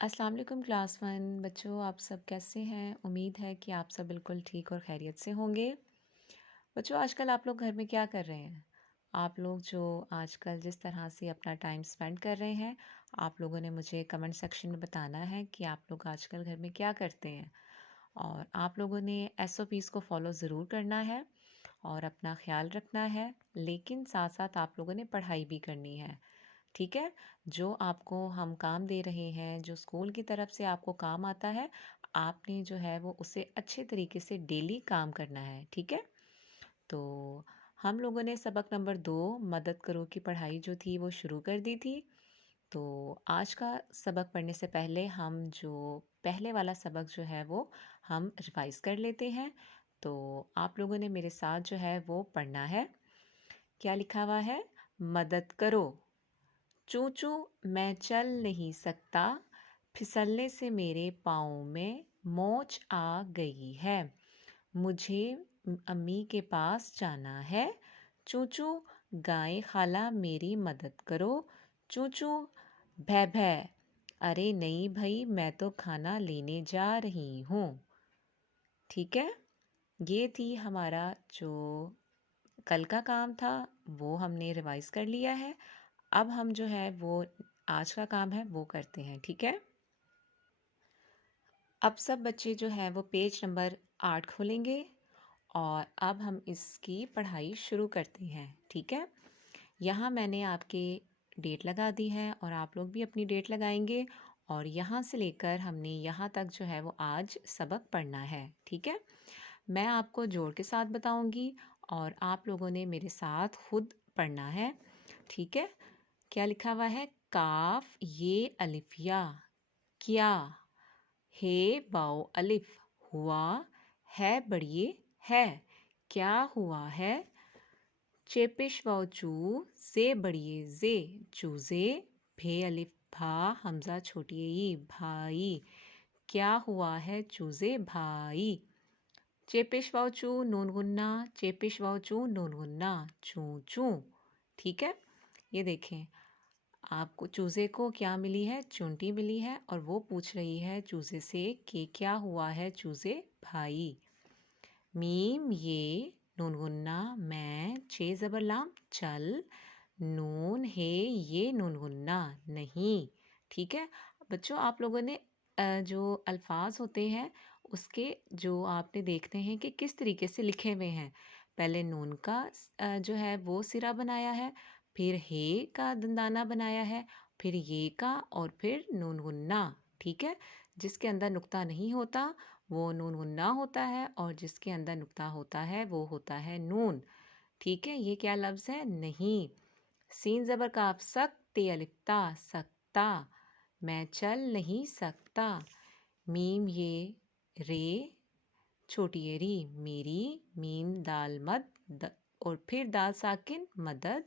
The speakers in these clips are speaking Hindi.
अस्सलाम वालेकुम क्लास वन बच्चों, आप सब कैसे हैं? उम्मीद है कि आप सब बिल्कुल ठीक और खैरियत से होंगे। बच्चों, आजकल आप लोग घर में क्या कर रहे हैं? आप लोग जो आजकल जिस तरह से अपना टाइम स्पेंड कर रहे हैं, आप लोगों ने मुझे कमेंट सेक्शन में बताना है कि आप लोग आजकल घर में क्या करते हैं। और आप लोगों ने एसओपीज़ को फॉलो ज़रूर करना है और अपना ख्याल रखना है, लेकिन साथ-साथ आप लोगों ने पढ़ाई भी करनी है। ठीक है? जो आपको हम काम दे रहे हैं, जो स्कूल की तरफ से आपको काम आता है, आपने जो है वो उसे अच्छे तरीके से डेली काम करना है, ठीक है? तो हम लोगों ने सबक नंबर 2 मदद करो की पढ़ाई जो थी वो शुरू कर दी थी। तो आज का सबक पढ़ने से पहले हम जो पहले वाला सबक जो है वो हम रिवाइज़ कर लेते हैं। तो आप लोगों ने मेरे साथ जो है वो पढ़ना है। क्या लिखा हुआ है? मदद करो। चूचू मैं चल नहीं सकता, फिसलने से मेरे पाँव में मोच आ गई है। मुझे अम्मी के पास जाना है। चूचू गाय खाला मेरी मदद करो। चूचू भै भै, अरे नहीं भाई मैं तो खाना लेने जा रही हूँ। ठीक है, ये थी हमारा जो कल का काम था, वो हमने रिवाइज कर लिया है। अब हम जो है वो आज का काम है वो करते हैं, ठीक है? अब सब बच्चे जो है वो पेज नंबर 8 खोलेंगे और अब हम इसकी पढ़ाई शुरू करते हैं, ठीक है? यहाँ मैंने आपके डेट लगा दी है और आप लोग भी अपनी डेट लगाएंगे और यहाँ से लेकर हमने यहाँ तक जो है वो आज सबक पढ़ना है, ठीक है? मैं आपको जोड़ के साथ बताऊंगी और आप लोगों ने मेरे साथ खुद पढ़ना है, ठीक है? क्या लिखा हुआ है? काफ ये अलिफिया, क्या, हे वाओ अलिफ, हुआ, है बढ़िए, है, क्या हुआ है, चेपिश वाओ चू, से बढ़िए जे, चूजे, भे अलिफ भा, हमजा छोटी ई, भाई, क्या हुआ है चूजे भाई, चेपिश वाओ चू नून गुन्ना, चेपिश वाओ चू नून गुन्ना, चू चू। ठीक है, ये देखें, आपको चूज़े को क्या मिली है? चूंटी मिली है और वो पूछ रही है चूज़े से कि क्या हुआ है चूज़े भाई। मीम ये नून गुन्ना मैं, चे ज़बर लाम चल, नून है ये नून गुन्ना नहीं। ठीक है बच्चों, आप लोगों ने जो अल्फाज होते हैं उसके जो आपने देखते हैं कि किस तरीके से लिखे हुए हैं। पहले नून का जो है वो सिरा बनाया है, फिर हे का दंदाना बनाया है, फिर ये का और फिर नून गुन्ना। ठीक है, जिसके अंदर नुक्ता नहीं होता वो नून गुन्ना होता है और जिसके अंदर नुक्ता होता है वो होता है नून। ठीक है, ये क्या लफ्ज़ है? नहीं। सीन ज़बर काफ सक ते अलिफ्ता, सकता, मैं चल नहीं सकता। मीम ये रे छोटी ये री, मेरी, मीम दाल मद और फिर दाल साकिन मदद,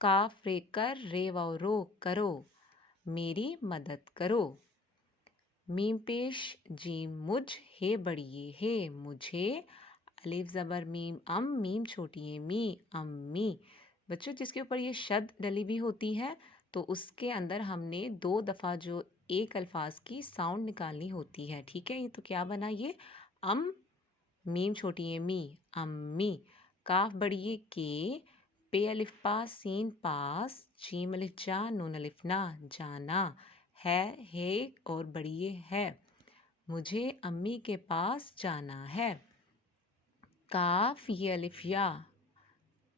काफ रे कर, रे वाओ रो करो, मेरी मदद करो। मीम पेश जीम मुझ, हे बड़िए हे मुझे, अलिफ ज़बर मीम अम, मीम छोटी है मी, अम्मी। बच्चों, जिसके ऊपर ये शद डली हुई होती है तो उसके अंदर हमने 2 दफ़ा जो एक अल्फाज की साउंड निकालनी होती है। ठीक है, ये तो क्या बना ये? अम, मीम छोटी है मी, अम्मी, काफ बड़ी के, पे अलिफ पास सीन पास, जीम अलिफ जा नून अलिफ ना जाना, है और बड़ी है, मुझे अम्मी के पास जाना है। काफ ये अलिफ या,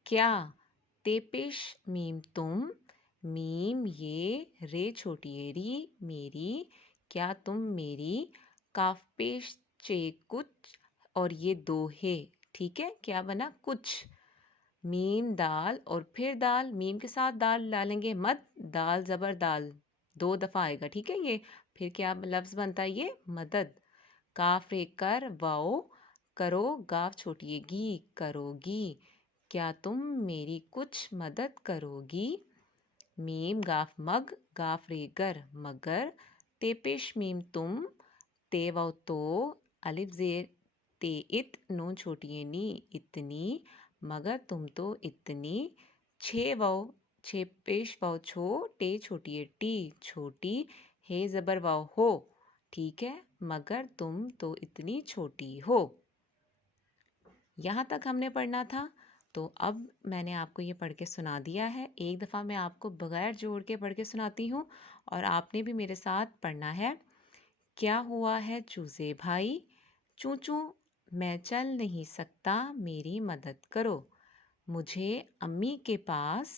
क्या, ते पेश मीम तुम, मीम ये रे छोटी ए री, मेरी, क्या तुम मेरी, काफ पेश चे कुछ और ये 2 है। ठीक है, क्या बना? कुछ। मीम दाल और फिर दाल, मीम के साथ दाल डालेंगे मद, दाल ज़बर दाल 2 दफ़ा आएगा। ठीक है, ये फिर क्या लफ्ज़ बनता है? ये मदद। काफ रे कर वाओ, करो, गाफ छोटी गी, करोगी, क्या तुम मेरी कुछ मदद करोगी। मीम गाफ मग, गाफ रे गर मगर, ते पेश मीम तुम, ते वाओ तो, अलिफ जेर ते इत, नून छोटी है नी, इतनी, मगर तुम तो इतनी, छे वाओ, छे पेश वाओ छो, टे छोटी है टी, छोटी, हे ज़बर वाव हो, ठीक है, मगर तुम तो इतनी छोटी हो। यहाँ तक हमने पढ़ना था। तो अब मैंने आपको ये पढ़ के सुना दिया है। एक दफ़ा मैं आपको बगैर जोड़ के पढ़ के सुनाती हूँ और आपने भी मेरे साथ पढ़ना है। क्या हुआ है चूज़े भाई, चूँ चूँ मैं चल नहीं सकता, मेरी मदद करो। मुझे अम्मी के पास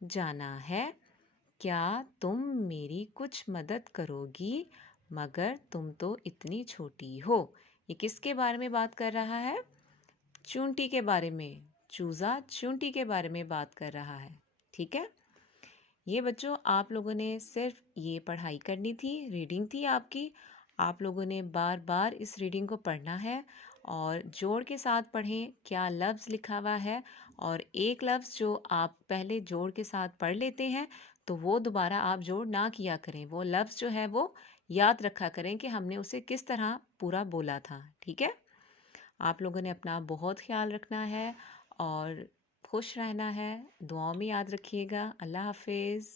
जाना है, क्या तुम मेरी कुछ मदद करोगी, मगर तुम तो इतनी छोटी हो। ये किसके बारे में बात कर रहा है? चूंटी के बारे में। चूज़ा चूंटी के बारे में बात कर रहा है। ठीक है, ये बच्चों आप लोगों ने सिर्फ ये पढ़ाई करनी थी, रीडिंग थी आपकी। आप लोगों ने बार बार इस रीडिंग को पढ़ना है और जोड़ के साथ पढ़ें क्या लफ्ज़ लिखा हुआ है। और एक लफ्ज़ जो आप पहले जोड़ के साथ पढ़ लेते हैं तो वो दोबारा आप जोड़ ना किया करें। वो लफ्ज़ जो है वो याद रखा करें कि हमने उसे किस तरह पूरा बोला था। ठीक है, आप लोगों ने अपना बहुत ख्याल रखना है और खुश रहना है। दुआओं में याद रखिएगा। अल्लाह हाफिज़।